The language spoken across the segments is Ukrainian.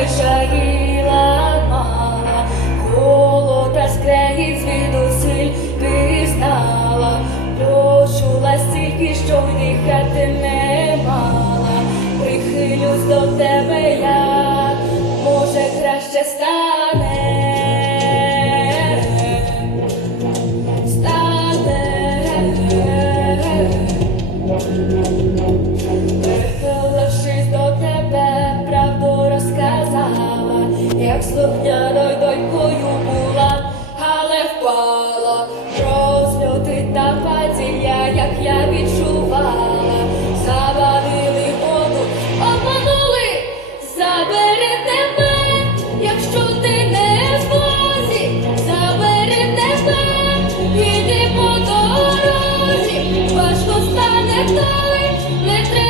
Вишаріла мала, голода з країн звідусиль пізнала, почула стільки, що вдихати не мала, прихилюсь до тебе я, може, краще стане. Стане. Як слухняною донькою була, але впала. Розлюти та падіння, як я відчувала, завалили воду, обманули, забери тебе, якщо ти не в змозі, забери тебе, іди по дорозі, важко стане той, не треба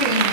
Gracias.